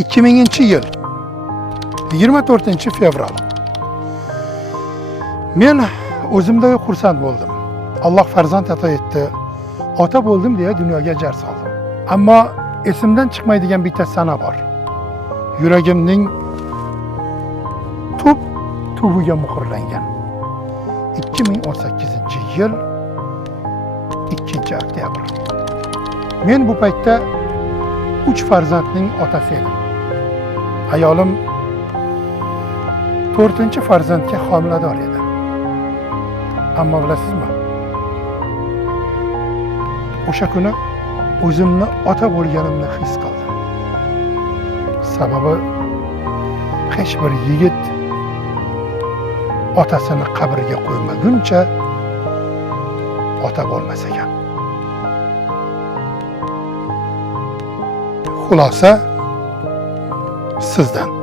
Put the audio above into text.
2000-yil 24-fevral. Men o'zimda xursand bo'ldim. Alloh farzand ato etdi. Ota bo'ldim deya dunyoga jar soldim. Ammo esimdan chiqmaydigan bitta sana bor. Yuragimning tubiga muhrlangan. 2018-yil 2-oktyabr. Men bu paytda 3 farzandning otasi edim. Ayolim 4-farzandga homilador edi. Ammo bilasizmi? O'sha kuni o'zimni ota bo'lganimni his qildim. Sababi hech bir yigit otasini qabriga qo'ymaguncha ota bo'lmas ekan. Xulosa sizdan.